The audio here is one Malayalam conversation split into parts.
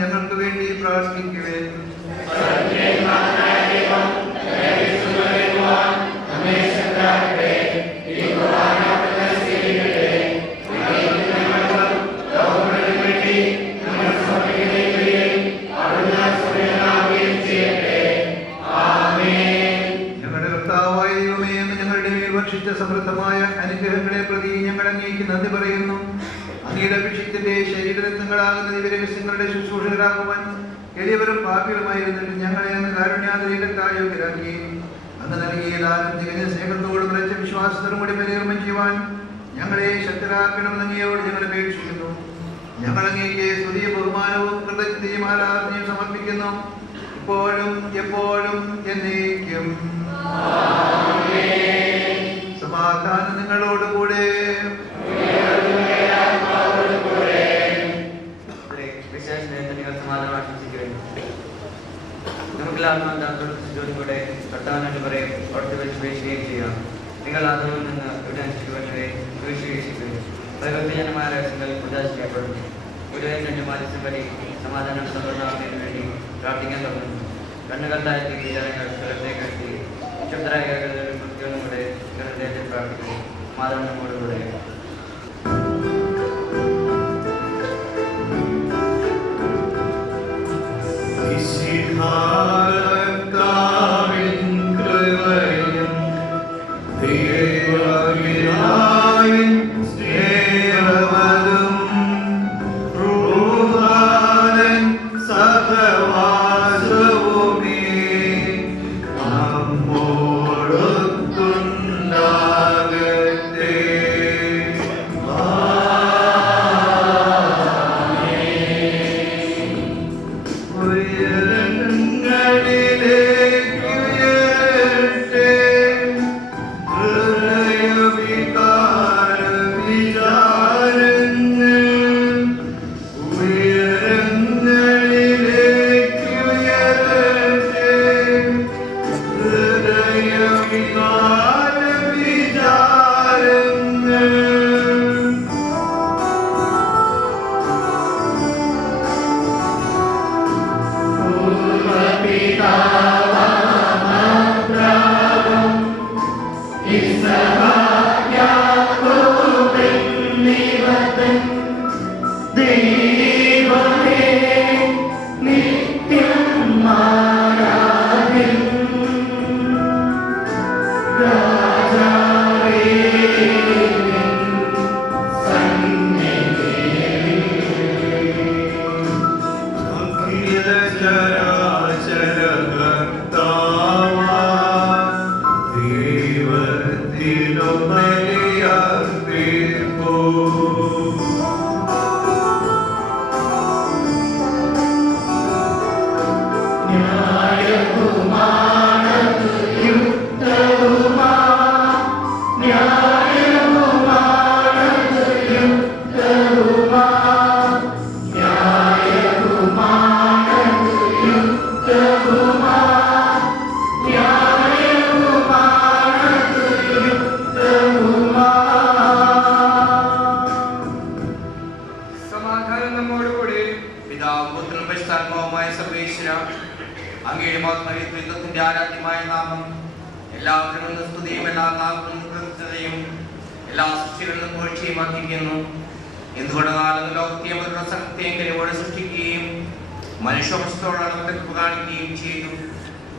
ഞങ്ങൾക്ക് വേണ്ടി പ്രാർത്ഥിക്കുവേ. ഞങ്ങളുടെ കർത്താവായ ദൈവമേ, ഞങ്ങളുടെ മേൽ ഭക്ഷിച്ച സമൃദ്ധമായ അനുഗ്രഹങ്ങളെ പ്രതി ഞങ്ങൾ അങ്ങേക്ക് നന്ദി പറയുന്നു. അങ്ങയുടെ അഭിഷിക്തന്റെ ശരീരരത്നങ്ങളാകുന്ന ദിവരഹസ്യങ്ങളുടെ ശുശ്രൂഷകരാകുവാൻ എളിയവരും പാപികളുമായിരുന്നിട്ട് ഞങ്ങളെ അന്ന് കാരുണ്യാന്തരീകത്താൽ യോഗ്യരാക്കി. അന്ന് നൽകിയ ദാനം തികഞ്ഞ സ്നേഹത്തോടും ഉറച്ച വിശ്വാസത്തോടും കൂടി പരികർമ്മം ചെയ്യുവാൻ ഞങ്ങളെ ശക്തരാക്കണമെന്ന് അങ്ങയോട് ഞങ്ങൾ അപേക്ഷിക്കുന്നു. ഞങ്ങൾ അങ്ങേക്ക് സ്തുതിയ ബഹുമാനവും കൃതജ്ഞതയും ആരാധനയും സമർപ്പിക്കുന്നു, ഇപ്പോഴും എപ്പോഴും എന്നേക്കും. സമാധാനം നിങ്ങളോടുകൂടെ. നമുക്കെല്ലാവരും കർത്താവിനോട് പറയും, അവിടുത്തെ വെച്ച് വീഴ്ചയും ചെയ്യാം. നിങ്ങൾ അതിൽ നിന്ന് ഇവിടെ അനുസരിക്കുന്നവരെ വീഴ്ചയും പ്രകൃതിജനമായ രഹസ്യങ്ങൾ പ്രദർശിക്കപ്പെടുന്നു. ഒരു മാധ്യസ്ഥം വരെ സമാധാനം സമ്പൂർണ്ണമാകുന്നതിന് വേണ്ടി പ്രാർത്ഥിക്കാൻ തുടങ്ങുന്നു. കണ്ണുകൾ താഴ്ത്തി വിചാരങ്ങൾ സ്ഥലത്തേക്ക് എത്തി ശബ്ദരായ മൃത്യുവിനൂടെ ഹൃദയത്തിൽ പ്രാർത്ഥിക്കുന്നു. മാതാവ് നമ്മോടുകൂടെ. നമ്മോടൊത്തുണ്ടാകട്ടെ. പരിശുദ്ധമായ നാമം എല്ലാവരും സ്തുതിയും എല്ലാ നാമങ്ങളും കൃത്യതയും എല്ലാ സൃഷ്ടികളിലും പുകഴ്ചയും വർദ്ധിക്കുന്നു. എന്തുകൊണ്ടെന്നാൽ ലോകത്തെയും അവരുടെ സത്യത്തെയും കഴിവോടെ സൃഷ്ടിക്കുകയും മനുഷ്യവംശത്തോടാണ് തെളിവ് കാണിക്കുകയും ചെയ്തു.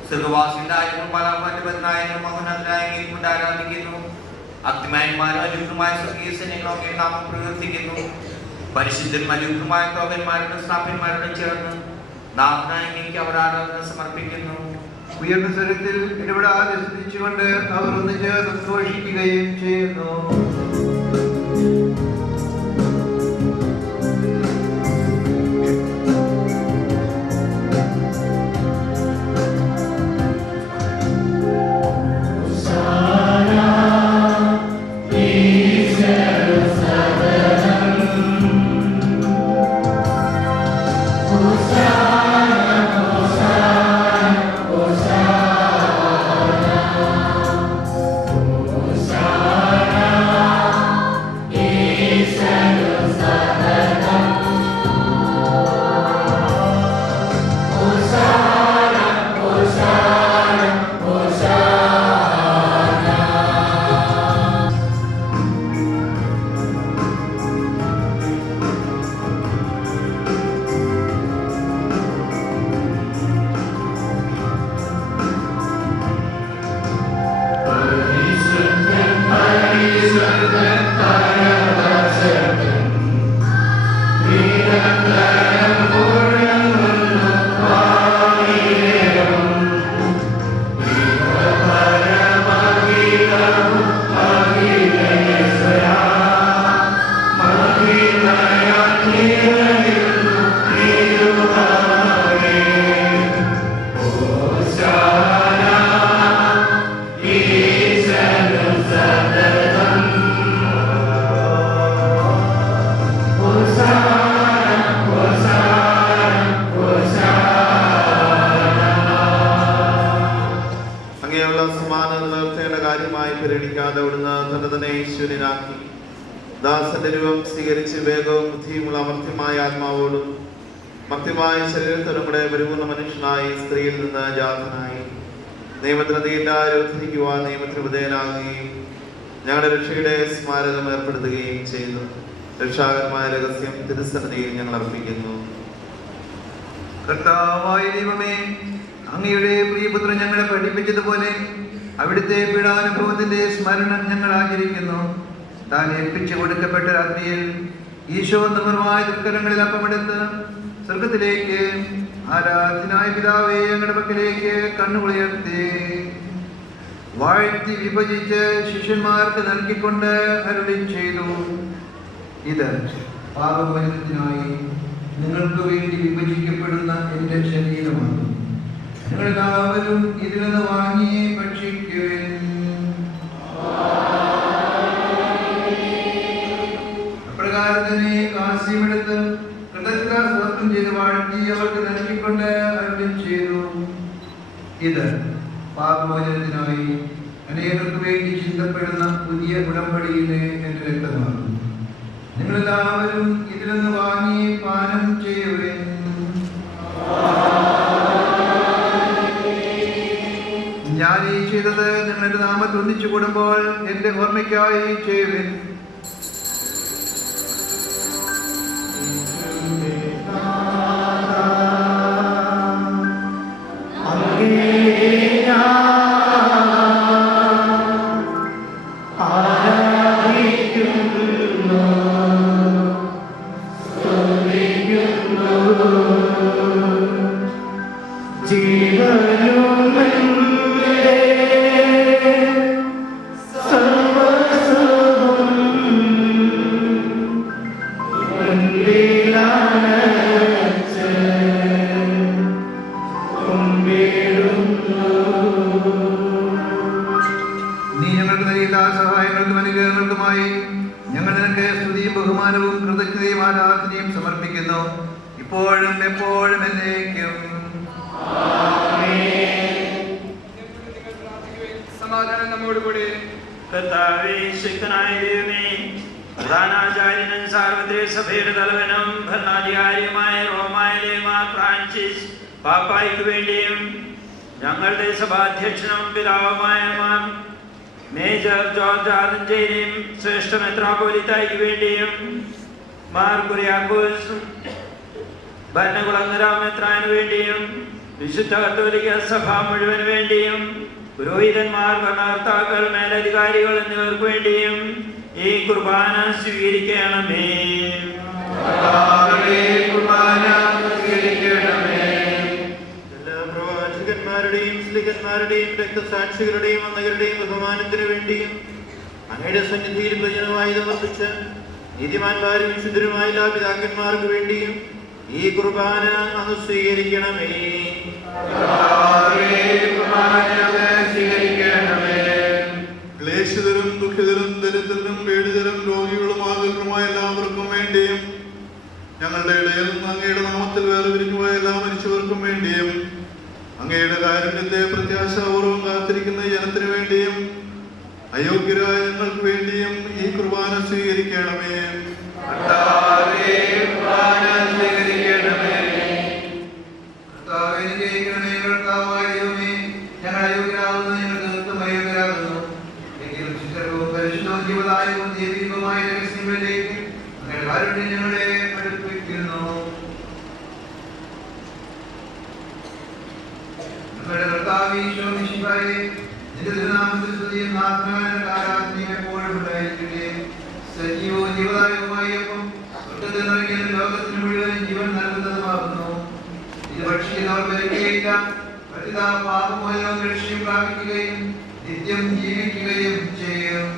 സ്വർഗവാസിണ്ടായാലും പലനായകനും മഹോന്നതനായും കൊണ്ട് ആരാധിക്കുന്നു. അഗ്നിമാന്മാരും അലുഗ്രമായ സ്വർഗീയ സൈന്യങ്ങളൊക്കെ നാമം പ്രകീർത്തിക്കുന്നു. പരിശുദ്ധൻ അലുഗ്രമായ ക്രോപന്മാരുടെ സ്ഥാപന്മാരുടെ ചേർന്ന് നാമനായകനിക്ക് അവർ ആരാധന സമർപ്പിക്കുന്നു. ഉയർന്ന സ്വരത്തിൽ ഇടപെടാതെ സ്തുതിച്ചുകൊണ്ട് അവർ ഒന്നിച്ച് സന്തോഷിക്കുകയും ചെയ്യുന്നു. ദാസന്റെ രൂപം സ്വീകരിച്ച് വേഗവും ബുദ്ധിയുമുള്ള അമർത്യമായ ആത്മാവോടും മർത്യമായ ശരീരത്തോടും കൂടെ പരിപൂർണ്ണ മനുഷ്യനായി സ്ത്രീയിൽ നിന്ന് ജാതനായി നിയമത്തിനെതിരായിരിക്കുവാൻ നിയമത്തിന് വിധേയനാകുകയും ഞങ്ങളുടെ രക്ഷയുടെ സ്മാരകം ഏർപ്പെടുത്തുകയും ചെയ്തു. രക്ഷാകരമായ രഹസ്യം തിരുസന്നിധിയിൽ ഞങ്ങൾ അർപ്പിക്കുന്നു. കർത്താവായ ദൈവമേ, അങ്ങയുടെ പ്രിയപുത്രൻ ഞങ്ങളെ പഠിപ്പിച്ചതുപോലെ അവിടുത്തെ പീഡാനുഭവത്തിന്റെ സ്മരണം ഞങ്ങൾ ആചരിക്കുന്നു. താൻ ഏൽപ്പിച്ചു കൊടുക്കപ്പെട്ട രാത്രിയിൽ ഈശോ നിർമ്മലമായ ദുഃഖങ്ങളിൽ അപ്പമെടുത്ത് സ്വർഗത്തിലേക്ക് ആരാധനായ പിതാവേ ഞങ്ങളുടെ പക്കലേക്ക് കണ്ണുകളുയർത്തി വാഴ്ത്തി വിഭജിച്ച് ശിഷ്യന്മാർക്ക് നൽകിക്കൊണ്ട് അരുളി ചെയ്തു, ഇത് പാപമോചനത്തിനായി നിങ്ങൾക്ക് വേണ്ടി വിഭജിക്കപ്പെടുന്ന എൻ്റെ ശരീരമാണ്. നിങ്ങളെല്ലാവരും ഇതിൽ നിന്ന് വാങ്ങി ഭക്ഷിക്കുവിൻ. അപ്രകാരം തന്നെ കാസ്യമെടുത്ത് കൃതജ്ഞത സ്തോത്രം ചെയ്ത് വാഴ്ത്തി അവർക്ക് നൽകിക്കൊണ്ട് അരുളി ചെയ്തു, ഇത് പാപമോചനത്തിനായി അനേകർക്ക് വേണ്ടി ചിന്തപ്പെടുന്ന പുതിയ ഉടമ്പടിയിലെ എൻ്റെ രക്തമാണ്. നിങ്ങളെല്ലാവരും ഇതിൽ നിന്ന് വാങ്ങി പാനം ചെയ്യുവിൻ. ഞാൻ ഈ ചെയ്തത് നിങ്ങളുടെ നാമത്തിൽ ഒന്നിച്ചു കൂടുമ്പോൾ എന്റെ ഓർമ്മയ്ക്കായി ചെയ്യുവിൻ. ഞങ്ങളുടെ സഭാധ്യക്ഷനും പിതാവുമായ മാർ മേജർ ജോർജ് ആലഞ്ചേരിയും ശ്രേഷ്ഠ മെത്രാപ്പോലീത്തായ്ക്ക് വേണ്ടിയും മാർ കുര്യാക്കോസ് ഭരണകുളങ്ങര മെത്രാന് വേണ്ടിയും വിശുദ്ധ കത്തോലിക്ക സഭ മുഴുവന് വേണ്ടിയും പുരോഹിതന്മാർ, ഭരണകർത്താക്കൾ, മേലധികാരികൾ എന്നിവർക്ക് വേണ്ടിയും ഈ കുർബാന സ്വീകരിക്കണമേ. എല്ലാ പ്രവാചകന്മാരുടെയും സ്ലിഹന്മാരുടെയും രക്തസാക്ഷികളുടെയും അന്നകരുടെയും ബഹുമാനത്തിനു വേണ്ടിയും അങ്ങയുടെ സന്നിധിയിൽ ഭജനമായി സമർപ്പിച്ച് നീതിമാന്മാരും വിശുദ്ധരുമായ എല്ലാ പിതാക്കന്മാർക്ക് വേണ്ടിയും ഈ കുർബാന അങ്ങ് സ്വീകരിക്കണമേ. ക്ലേശിതരും ദുഃഖിതരും ദരിദ്രരും പീഡിതരും രോഗികളുമാകുന്നതുമായ എല്ലാവർക്കും വേണ്ടിയും ഞങ്ങളുടെ ഇടയിൽ നിന്ന് അങ്ങയുടെ നാമത്തിൽ വേർപിരിഞ്ഞുപോയ എല്ലാ മനുഷ്യർക്കും വേണ്ടിയും അങ്ങയുടെ കാരുണ്യത്തെ പ്രത്യാശാപൂർവം കാത്തിരിക്കുന്ന ജനത്തിനു വേണ്ടിയും അയോഗ്യരായ ഞങ്ങൾക്ക് വേണ്ടിയും ഈ കുർബാന സ്വീകരിക്കണമേ. ഞങ്ങളെ അടുപ്പിക്കുന്നു. ഞങ്ങളുടെ കർത്താവേ ഈശോ മിശിഹായേ, നിന്റെ തിരുനാമത്തിൽ സ്തുതിയും നാഥനായ ആരാധനയും എപ്പോഴും ഉണ്ടായിരിക്കട്ടെ. സജീവവും ജീവദായകവുമായ അപ്പം സ്വർഗ്ഗത്തിൽ നിന്നിറങ്ങിയ ലോകത്തിന് മുഴുവൻ ജീവൻ നൽകുന്നതുമാകുന്നു. ഇത് ഭക്ഷിക്കുന്നവർ മരിക്കുകയില്ല, പ്രതിതാ പാപമോചനവും രക്ഷയും പ്രാപിക്കുകയും നിത്യം ജീവിക്കുകയും ചെയ്യും.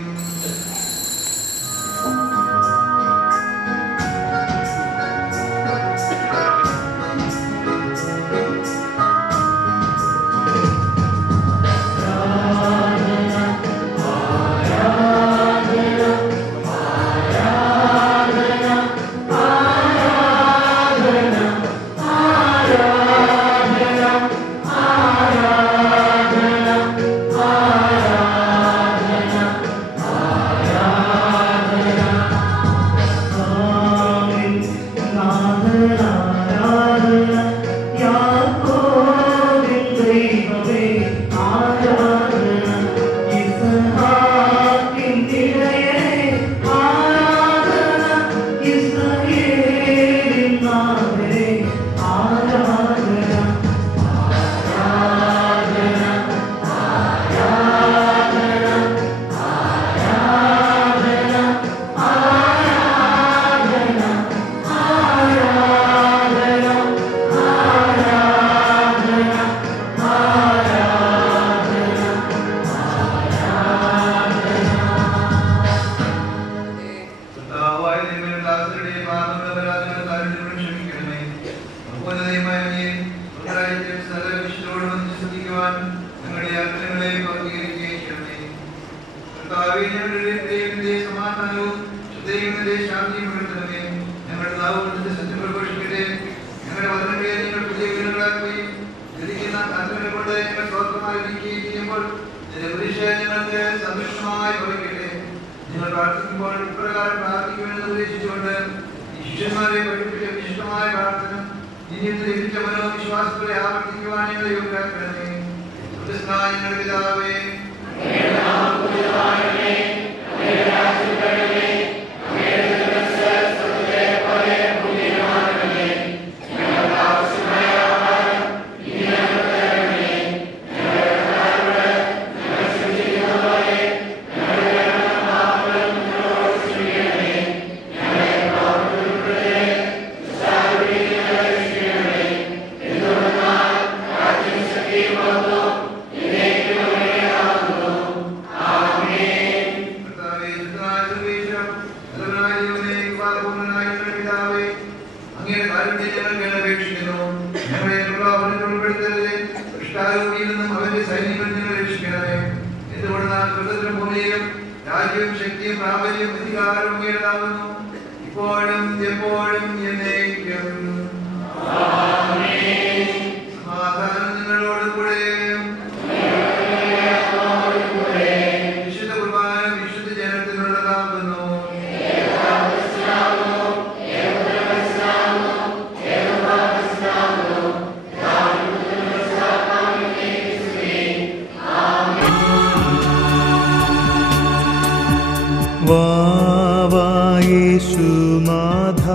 യേശുനാഥ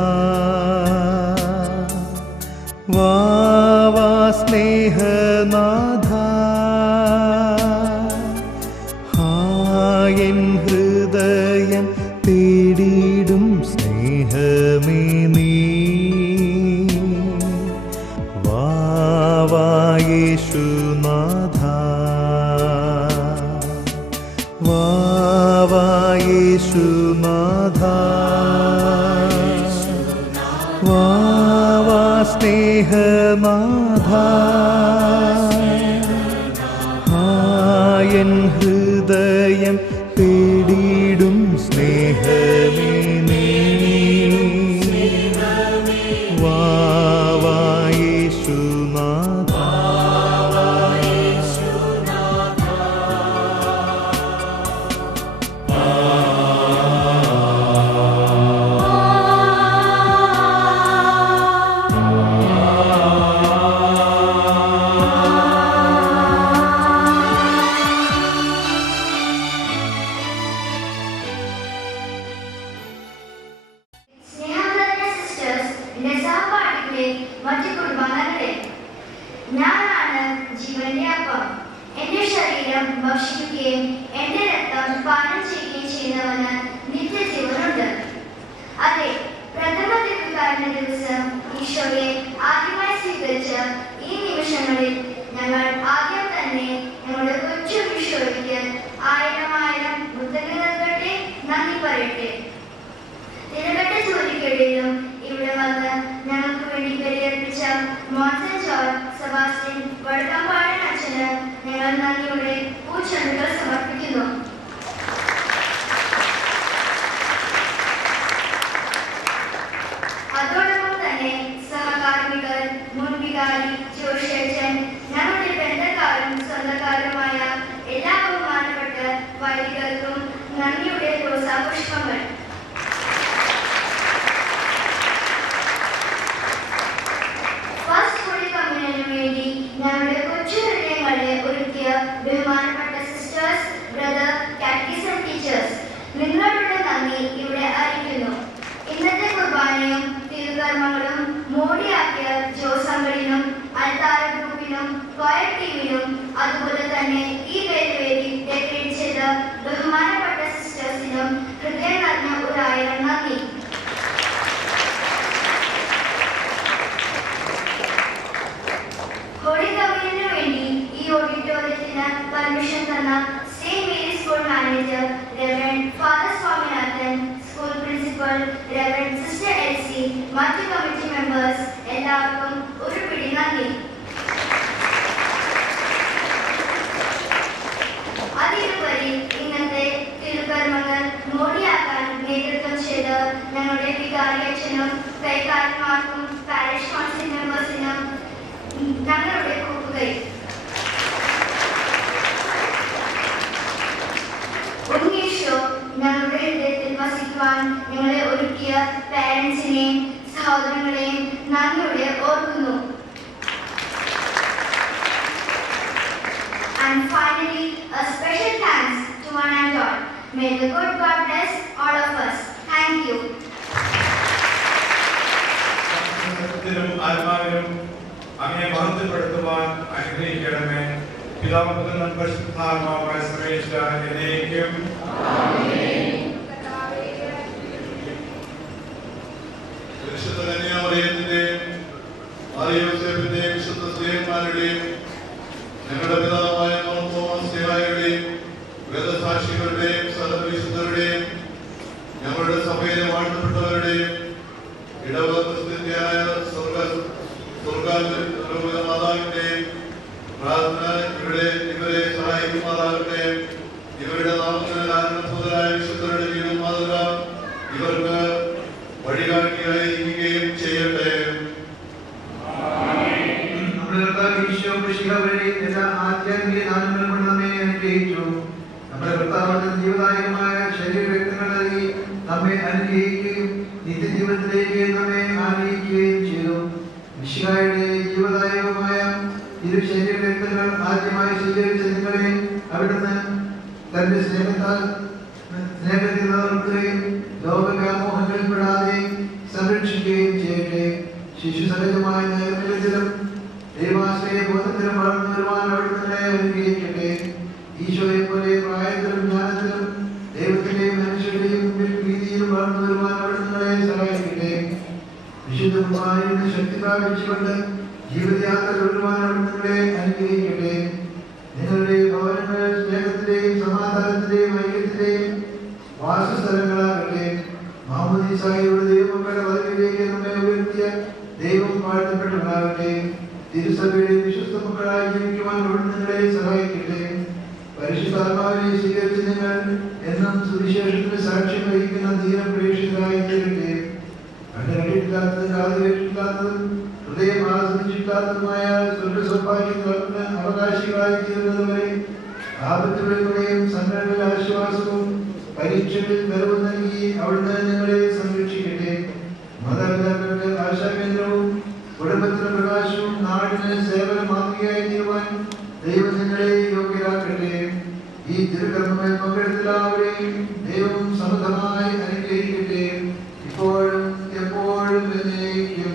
വാ സ്നേഹനാഥ എൻ ഹൃദയം തേടിയിടും സ്നേഹമേ നീ വാ യേശുനാഥ വാ യേശുനാഥ വാ സ്നേഹനാഥ എൻ ഹൃദയം തേടിയിടും സ്നേഹമേ നീ വാ യേശുനാഥ മറ്റു കുർബാനകളെ ഞാനാണ് ജീവന്റെ അപ്പം. എന്റെ ശരീരം ഭക്ഷിക്കുകയും എന്റെ രക്തം പാനം ചെയ്യുകയും ചെയ്യുന്നവന് നിത്യജീവനുണ്ട്. അതെ, പ്രഥമ ദിവ്യകാരുണ്യ ദിവസം ഈശോയെ ആദ്യമായി സ്വീകരിച്ച ഈ നിമിഷങ്ങളിൽ ഞങ്ങൾ ആദ്യം തന്നെ ഞങ്ങളുടെ കൊച്ചു ഈശോയ്ക്ക് 1000 കൃതജ്ഞതകളുടെ നന്ദി പറയട്ടെ. തിരകെട്ട ജോലിക്കിടയിലും ഇവിടെ വന്ന് ഞങ്ങൾക്ക് വേണ്ടി ബലിയർപ്പിച്ച മോൺസൺ ജോർജ് സെബാസ്റ്റ്യൻ വടക്കമ്പാടൻ അച്ഛന് ഞങ്ങൾ നന്ദിയോടെ പൂച്ചെണ്ടുകൾ സമർപ്പിക്കുന്നു. അതോടൊപ്പം തന്നെ സഹകാർമ്മികർ, മുൻ വികാരി ജോഷേച്ചൻ, ഞങ്ങളുടെ ബന്ധക്കാരും സ്വന്തക്കാരുമായ എല്ലാ ബഹുമാനപ്പെട്ട വൈദികർക്കും നന്ദിയുടെ റോസാപുഷ്പങ്ങൾ. വേണ്ടി ഞങ്ങളുടെ കൊച്ചു ഹൃദയങ്ങളെ ഒരുക്കിയ ബഹുമാനപ്പെട്ട സിസ്റ്റേഴ്സ്, ബ്രദർ, കാറ്റഗിസം ടീച്ചേഴ്സ്, നിങ്ങളുടെ നന്ദി ഇവിടെ അറിയിക്കുന്നു. ഇന്നത്തെ കുർബാനയും തിരുകർമ്മങ്ങളും മോടിയാക്കിയ ജോസംഘടിനും അൽത്താര ഗ്രൂപ്പിനും കോയർ ടീമിനും അതുപോലെ തന്നെ ഈ വേദി ഡെക്കറേറ്റ് ചെയ്ത ബഹുമാനപ്പെട്ട സിസ്റ്റേഴ്സിനും ഹൃദയം നിറഞ്ഞ 1000 നന്ദി. ഹോളി കമ്മ്യൂണിന് വേണ്ടി ഈ ഓഡിറ്റോറിയത്തിന് പെർമിഷൻ തന്ന saint Mary school manager reverend father Swaminathan, school principal reverend sister Elsy, മറ്റ് കമ്മിറ്റി മെമ്പേഴ്സ് എല്ലാവർക്കും ഒരു പിടി നന്ദി. അതിലുപരി ഇന്നത്തെ തിരുകർമ്മങ്ങൾ മോടിയാക്കാൻ നേതൃത്വം ചെയ്ത് ഞങ്ങളുടെ വികാരി അച്ഛനും കൈക്കാരന്മാർക്കും പാരിഷ് കൗൺസിൽ മെമ്പേഴ്സിനും ഞങ്ങളുടെ കൂട്ടുകൈ. ഉണ്ണീശോ ഞങ്ങളുടെ ഹൃദയത്തിൽ വസിക്കുവാൻ ഞങ്ങളെ ഒരുക്കിയ പാരന്റ്സിനെയും സഹോദരങ്ങളെയും നന്ദിയോടെ ഓർക്കുന്നു. And finally, a special thanks to one and all. May the good God bless all of us. Thank you. അങ്ങയെ മഹത്വപ്പെടുത്തുവാൻ അനുഗ്രഹിക്കണമേ. പിതാവ് പുത്രൻ പരിശുദ്ധാത്മാവായ സർവേശ്വര എന്നേക്കും പരിശുദ്ധ കന്യാമറിയത്തിന്റെയും മറിയോസേപ്പിന്റെയും വിശുദ്ധ സ്ത്രീയന്മാരുടെയും ഞങ്ങളുടെ പിതാവായ മോഹൻസിഹായുടെയും വേദസാക്ഷികളുടെയും സകലവിശുദ്ധരുടെയും ഞങ്ങളുടെ സഭയിലെ വാഴ്ത്തപ്പെട്ടവരുടെയും ഇടവകൃത്യയായ മാതാവിന്റെയും പ്രാർത്ഥന ഇവരെ സഹായിക്കുമാറാകട്ടെ. ഇവരുടെ നാമത്തിൽ ആനന്ദപൂതരായ വിശുദ്ധരുടെ ജീവിതം മാതൃക ഇവർക്ക് വഴികാട്ടിയായിരിക്കുകയും ചെയ്യട്ടെ. എല്ലാ ആധ്യാത്മിക ദാനങ്ങൾ കൊണ്ട് നമ്മെ അനുഗ്രഹിച്ചു. നമ്മുടെ കർത്താവിന്റെ ജീവദായകമായ ശരീരരക്തങ്ങൾ നൽകി നമ്മെ അനുഗ്രഹിക്കുകയും നിത്യജീവിതത്തിലേക്ക് നമ്മെ ആനയിക്കുകയും ചെയ്തു. മിശിഹായുടെ ജീവദായകമായ ഇരു ശരീരരക്തങ്ങൾ ആദ്യമായി സ്വീകരിച്ച നിങ്ങളെ അവിടുന്ന് തന്റെ സ്നേഹത്താൽ സ്നേഹത്തിൽ നിർത്തുകയും ലോകവ്യാമോഹങ്ങളിൽപ്പെടാതെ സംരക്ഷിക്കുകയും ചെയ്യട്ടെ. ശിശു സഹജമായ നൈർമല്യത്തിലും ദൈവാശ്രയ ബോധത്തിലും വളർന്നു വരുവാൻ അവിടുന്ന് അനുഗ്രഹിക്കട്ടെ. ഈശോയെ പോലെ പ്രായത്തിലും ജ്ഞാനത്തിലും ദൈവത്തിന്റെയും മനുഷ്യരുടെയും മുമ്പിൽ പ്രീതിയിലും വളർന്നു വരുവാൻ അവിടുന്ന് സഹായിക്കട്ടെ. വിശുദ്ധമായ ശക്തി പ്രാപിച്ചുകൊണ്ട് ജീവിതയാത്ര തുടരുവാൻ അവിടുന്ന് അനുഗ്രഹിക്കട്ടെ. നിങ്ങളുടെ ഭവനങ്ങൾ സ്നേഹത്തിന്റെയും സമാധാനത്തിന്റെയും ഐക്യത്തിന്റെയും വാസസ്ഥലങ്ങളാകട്ടെ. മാമോദീസായുടെ ദൈവമക്കളുടെ പദവിയിലേക്ക് നമ്മെ ഉയർത്തിയ ദൈവം വാഴ്ത്തപ്പെട്ടവനാകട്ടെ. തിരുസഭയുടെ വിശ്വസ്ത മക്കളായി ജീവിക്കുവാൻ അവിടുന്ന് സഹായിക്കട്ടെ. പരിശുദ്ധാത്മാവിനെ സ്വീകരിച്ച് നിങ്ങൾ എന്നും സുവിശേഷത്തിന് സാക്ഷ്യം വഹിക്കുന്ന ധീര പ്രേക്ഷിതരായി തീരട്ടെ. കണ്ടുകണ്ടിട്ടില്ലാത്തതും കാത് കേട്ടിട്ടില്ലാത്തതും ഹൃദയം ആസ്വദിച്ചിട്ടില്ലാത്തതുമായ സ്വർഗസൗഭാഗ്യങ്ങൾക്ക് അവകാശികളായി തീരുന്നതുവരെ ആപത്തുകളിലൂടെയും സംഘടനയിൽ ആശ്വാസവും പരീക്ഷകളിൽ ബലവും നൽകി അവിടുന്ന് നിങ്ങളെ സംരക്ഷിക്കട്ടെ. മാതാപിതാക്കൾക്ക് ആശാകേന്ദ്രവും കുടുംബത്തിന് പ്രകാശവും നാടിന് സേവന മാതൃകയായി തീരുവാൻ ദൈവം നിങ്ങളെ യോഗ്യരാക്കട്ടെ. ഈ തിരുകർമ്മങ്ങളിൽ പങ്കെടുത്തെല്ലാവരെയും ദൈവം സമൃദ്ധമായി അനുഗ്രഹിക്കട്ടെ. ഇപ്പോഴും എപ്പോഴും എന്നേക്കും.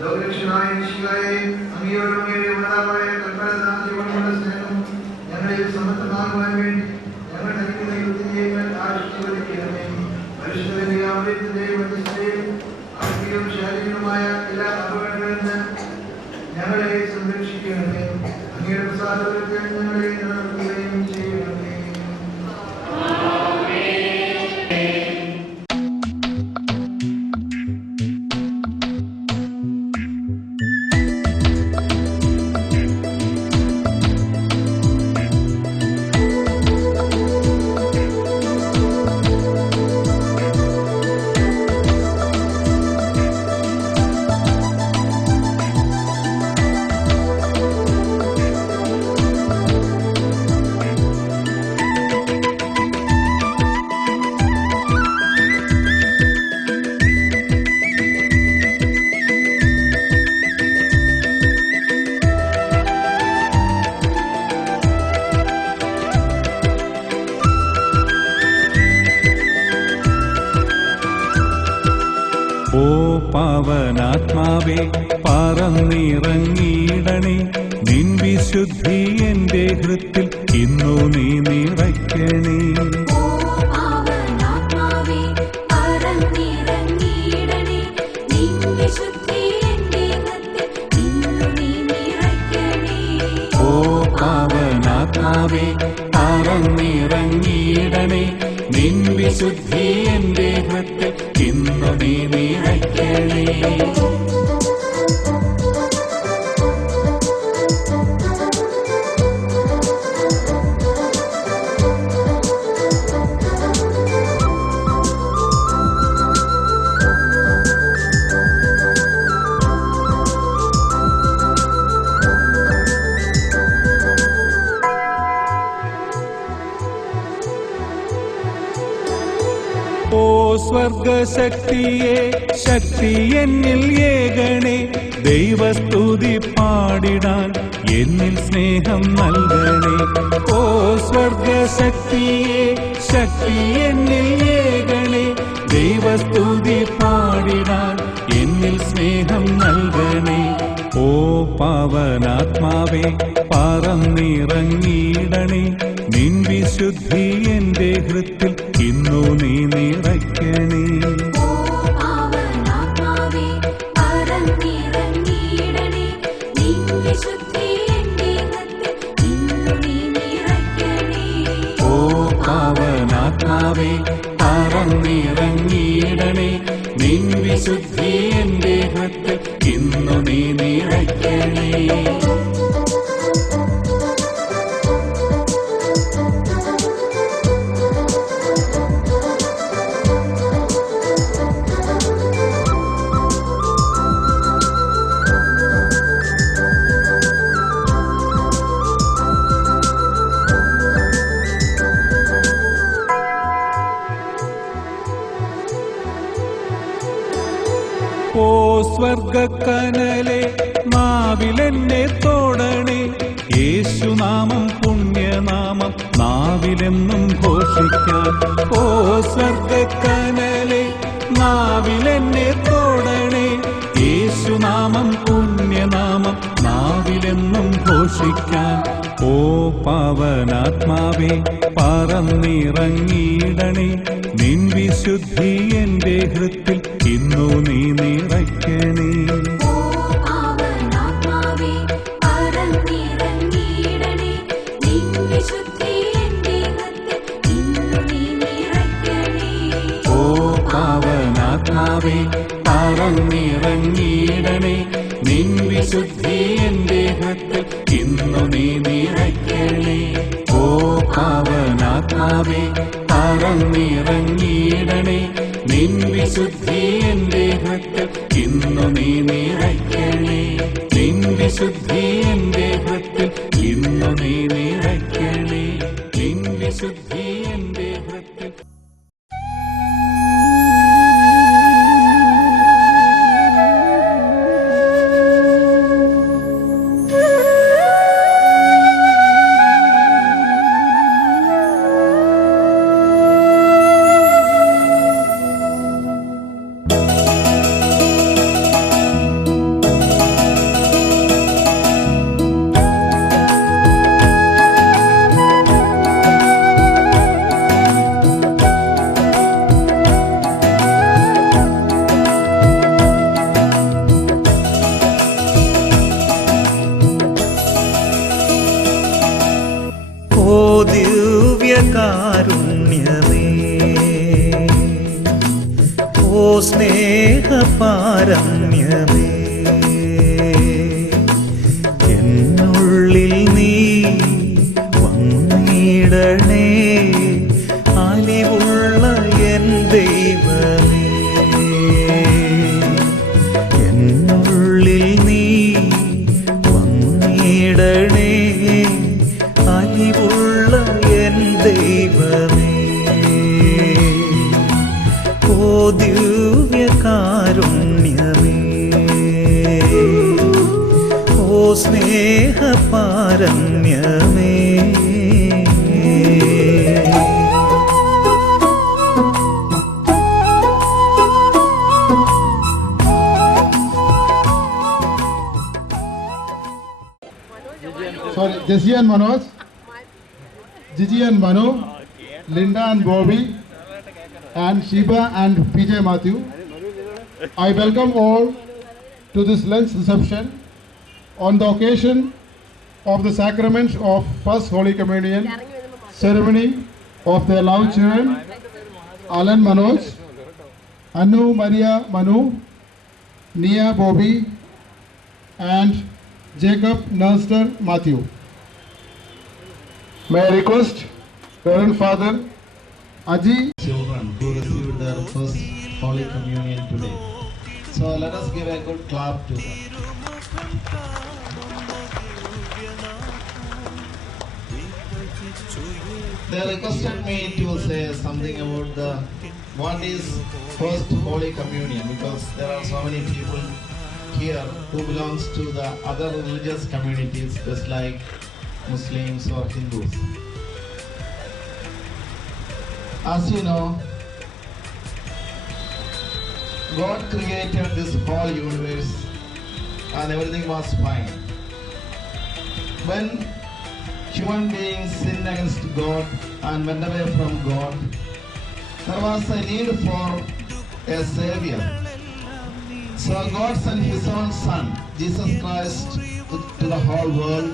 ലോകരക്ഷകനായ ഈശോയെ, അങ്ങയോടും അങ്ങയുടെ ഉന്നതമായ കൽപ്പനയുള്ള സ്നേഹം ഞങ്ങളിൽ സമർത്ഥമാകുവാൻ വേണ്ടി ഞങ്ങൾ നൽകുന്ന യുദ്ധങ്ങൾ ആശീർവദിക്കണമേ. പരിശുദ്ധന്റെ അമൃതത്തിന്റെയും മധ്യസ്ഥയും ആത്മീയവും ശാരീരികവുമായ എല്ലാ അപകടങ്ങളിൽ നിന്ന് ഞങ്ങളെ സംരക്ഷിക്കണമേ. അങ്ങയുടെ പ്രസാദത്തിൽ ഞങ്ങളെ നിലനിർത്തുകയും ചെയ്യണമേ. പാവനാത്മാവേ പറന്നിറങ്ങിയിടണേ, നിൻ വിശുദ്ധി എന്റെ ഹൃത്തിൽ ഇന്നു നീ നിറയ്ക്കണേ. ഓ പാവനാത്മാവേ പറന്നിറങ്ങിയിടണേ, നിൻ വിശുദ്ധി എന്റെ ഹൃത്തിൽ ഇന്നു നീ നിറയ്ക്കണേ. ഓ സ്വർഗശക്തിയെ, ശക്തി എന്നിൽ ഏകണേ, ദൈവസ്തുതി പാടിടാൻ എന്നിൽ സ്നേഹം നൽകണേ. ഓ സ്വർഗശക്തിയെ, ശക്തി എന്നിൽ ഏകണേ, ദൈവസ്തുതി പാടിടാൻ എന്നിൽ സ്നേഹം നൽകണേ. ഓ പാവനാത്മാവേ പറന്നിറങ്ങിയിടണേ, നിൻ വിശുദ്ധി എന്റെ ഹൃത്തിൽ ഇന്നു നീ നിറയ്ക്കണേ. ഓ പാവനാത്മാവേ പറന്നിറങ്ങിയിടണേ, നിൻ വിശുദ്ധി എന്റെ ഹൃത്തിൽ ഇന്നു നീ നിറയ്ക്കണേ. സ്വർഗക്കനലെ നാവിലെന്നെ തോടണേ, യേശുനാമം പുണ്യനാമം നാവിലെന്നും ഘോഷിക്കാൻ. ഓ സ്വർഗക്കനലെ നാവിലെന്നെ തോടണേ, യേശുനാമം പുണ്യനാമം നാവിലെന്നും ഘോഷിക്കാൻ. ഓ പാവനാത്മാവേ പറന്നിറങ്ങിയിടണേ, നിൻ വിശുദ്ധി എന്റെ ഹൃത്തിൽ ഇന്നു നീ നിറയ്ക്കണേ. ഓ പാവനാത്മാവേ പറന്നിറങ്ങിയിടണേ, നിൻ വിശുദ്ധി എന്റെ ഹൃത്തിൽ ഇന്നു നീ നിറയ്ക്കണേ. ഓ പാവനാത്മാവേ പറന്നിറങ്ങിയിടണേ, നിൻ വിശുദ്ധി എന്റെ ഹൃത്തിൽ ഇന്നു നീ നിറയ്ക്കണേ. നിൻ വിശുദ്ധി എന്റെ ഹൃത്തിൽ ഇന്നു നീ നിറയ്ക്കണേ. നിൻ വിശുദ്ധി എന്റെ ഹൃത്തിൽ. ഓ ദിവ്യകാരുണ്യമേ, ഓ സ്നേഹപാരമ്യമേ, എന്നുള്ളിൽ നീ വന്നിടണേ, അലിവുള്ള എൻ ദൈവമേ. എന്നുള്ളിൽ നീ വന്നിടണേ, അലിവുള്ള എൻ ദൈവമേ. ഓ ദിവ്യകാരുണ്യമേ, ഓ സ്നേഹപാരമ്യമേ. Sorry, Jesse and Manoj, Gigi and Manu, Linda and Bobby, and Sheba and PJ Matthew. I welcome all to this lunch reception on the occasion of the sacrament of First Holy Communion ceremony of their loved children, Alan Manoj, Anu Maria Manu, Nia Bobby, and Jacob Nelster Matthew. May I request Reverend Father Aji children who received their first Holy Communion today. So let us give a good clap to them. They requested me to say something about what is First Holy Communion, because there are so many people here who belongs to the other religious communities, just like Muslims or Hindus. As you know, God created this whole universe and everything was fine. When human beings sinned against God and went away from God, there was a need for a savior. So God sent His own Son, Jesus Christ, to the whole world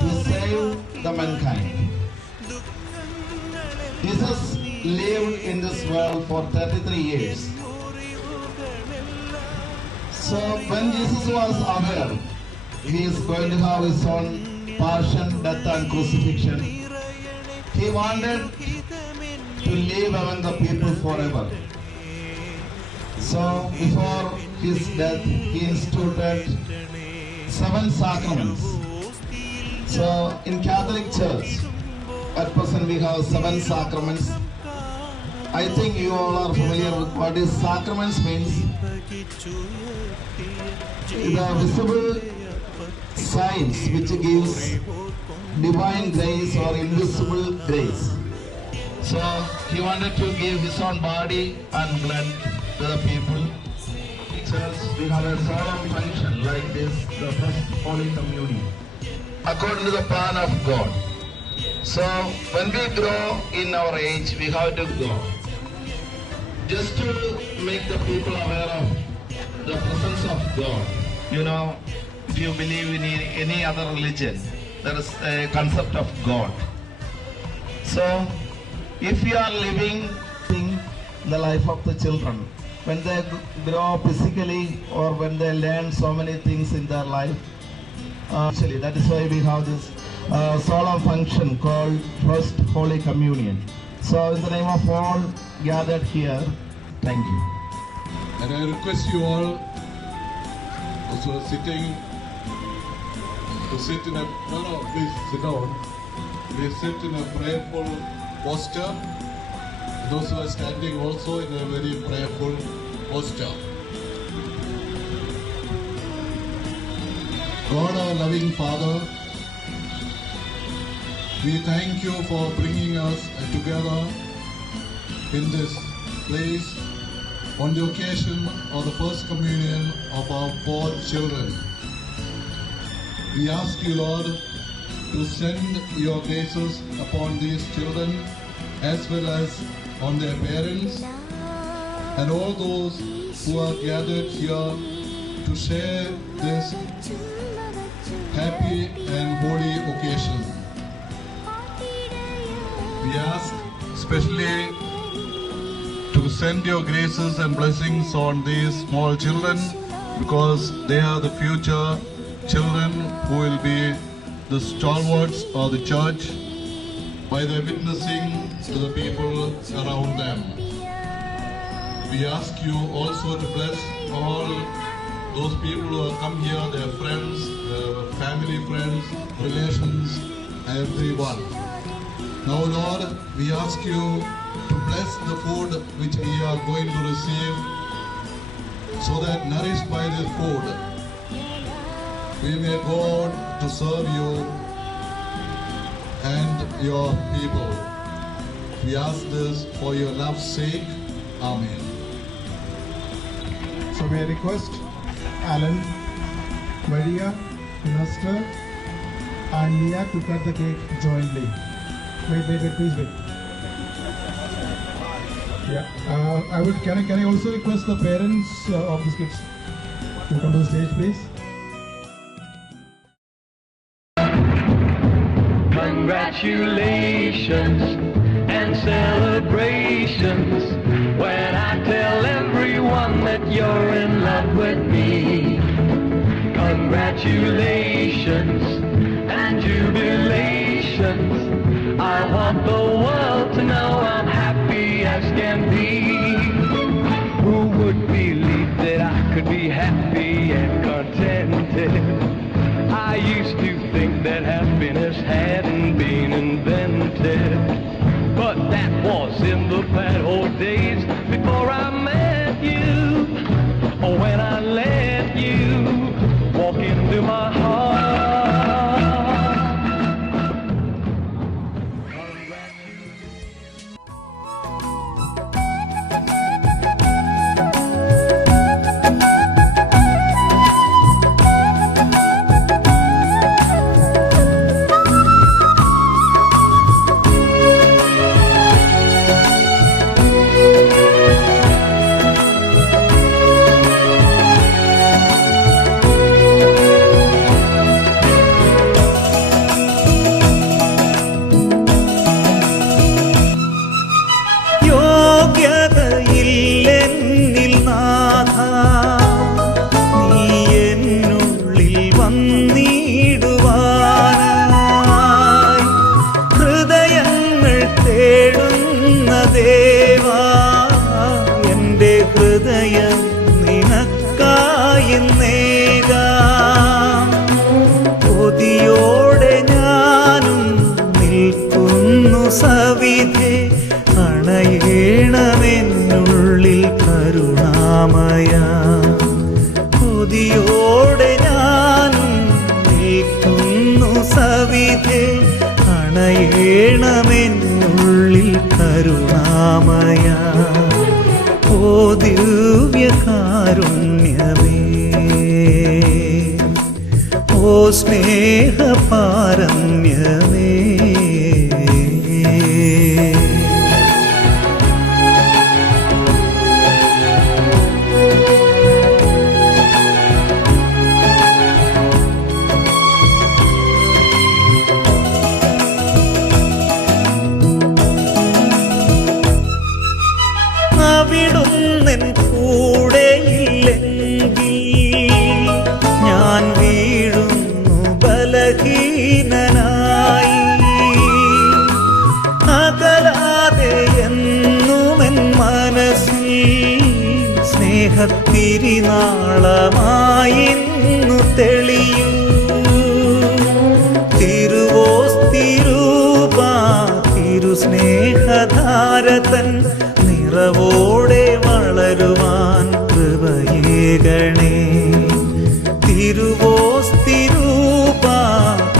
to save the mankind. Jesus lived in this world for 33 years. So when Jesus was aware He is going to have His own passion, death and crucifixion, He wanted to live among the people forever. So before His death, He instituted 7 sacraments. So in Catholic Church, at present we have 7 sacraments. I think you all are familiar with what is sacraments means. The visible signs which gives divine grace or invisible grace. So he wanted to give his own body and blood to the people. Church, we have a solemn function like this, the first Holy Communion, according to the plan of God. So when we grow in our age, we have to grow. Just to make the people aware of the presence of God. You know, if you believe in any other religion, there is a concept of God. So if you are living the life of the children, when they grow physically or when they learn so many things in their life, actually that is why we have this solemn function called First Holy Communion. So in the name of all gathered here, thank you. And I request you all also sitting to sit in a, no, please sit down. Please sit in a prayerful posture. Those who are standing also in a very prayerful posture. God, our loving Father, we thank you for bringing us together in this place on the occasion of the first communion of our 4 children. We ask you, Lord, to send your graces upon these children as well as on their parents and all those who are gathered here to share this happy and holy occasion. We ask especially to send your graces and blessings on these small children because they are the future children who will be the stalwarts of the church by their witnessing to the people around them. We ask you also to bless all those people who have come here, their friends, their family friends, relations, everyone. Now Lord, we ask you to bless the food which we are going to receive so that nourished by this food, we may go out to serve you and your people. We ask this for your love's sake. Amen. So may I request Alan, Maria, Nestor and Mia to cut the cake jointly. Wait, please wait. Yeah, can I also request the parents of these kids to come to the stage, please? Congratulations and celebrations when I tell everyone that you're in love with me. Congratulations and jubilations. I want the world to know I'm happy as can be. Who would believe that I could be happy and contented? I used to think that happiness hadn't been invented, but that was in the bad old days before I met you, or when I let you walk into my heart. സവിധേ അണയേണ എന്നുള്ളിൽ കരുണാമയ കൊതിയോടെ ഞാനും നിൽക്കുന്നു സവിധേ അണയേണമെന്നുള്ളിൽ കരുണാമയ ഓ ദിവ്യകാരുണ്യമേ ഓ സ്നേഹപാരമ്യമേ അവിടുന്നെൻ കൂടെയില്ലെങ്കിൽ ഞാൻ വീഴുന്നു ബലഹീനനായി അകലാതെ എന്നുമെൻ മനസ്സിൽ സ്നേഹത്തിരിനാളമായിന്നു തെളിയൂ തിരുവോസ്തിരൂപാ തിരുസ്നേഹധാരതൻ നിറവോടെ വളരുവാൻ കൃപയേകണേ തിരുവോസ്തിരൂപാ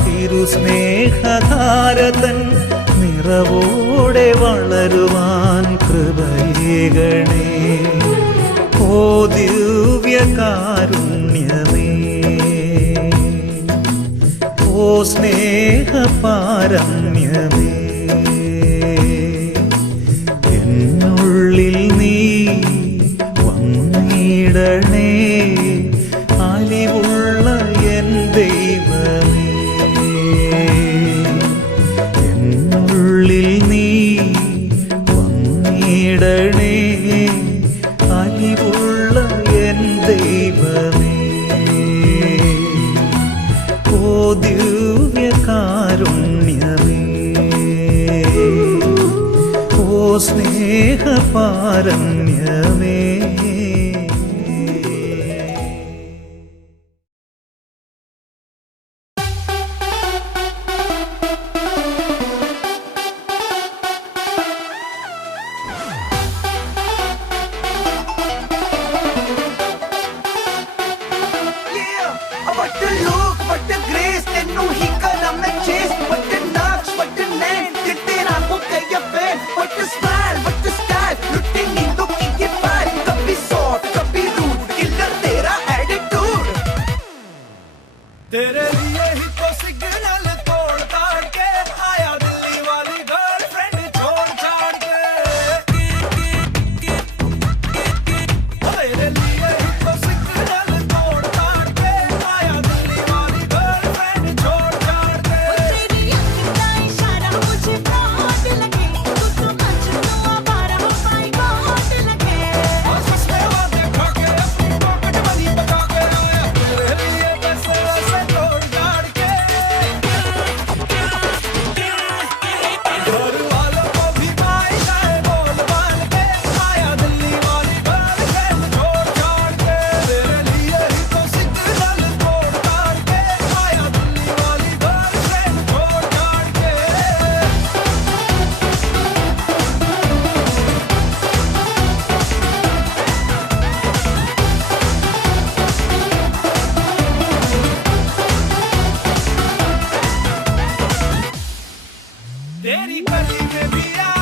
തിരുസ്നേഹധാരതൻ നിറവോടെ വളരുവാൻ കൃപയേകണേ ഓ ദിവ്യകാരുണ്യമേ ഓ സ്നേഹപാരമ്യമേ എന്നുള്ളിൽ നീ വന്നിടണേ അലിവുള്ള എൻ ദൈവമേ എന്നുള്ളിൽ നീ വന്നിടണേ അലിവുള്ള എൻ ദൈവമേ ഓ ദിവ്യകാരുണ്യമേ ഓ സ്നേഹപാരമ്യമേ What the look, what the grace, tenu hi kalam mein chase, what the naqsh, what the name, tera ko kaya pen, what the smile, what the style, looking into ki vibe, kabhi soft, kabhi rude, killer tera attitude. Tere liye hi to signal tod taad ke aaya Delhi wali girlfriend chhod chhad ke. Tere liye hi to signal tod taad ke aaya Delhi wali girlfriend chhod chhad ke. Teri akh ka ishara mujhe bahut lage, tu to nachno abara ho my god lage. Aas mein wo dekha ke apni pocket money bata ke aaya, tere liye paise se tod taad ke. घर वालों को भी भाई जाए बोल बाल के आया दिल्ली वाली गर्लफ्रेंड छोड़ छाड़ के. तेरे लिए ही तो सिग्नल तोड़ ताड़ के आया दिल्ली वाली गर्लफ्रेंड छोड़ छाड़ के. तेरी गली में भी आ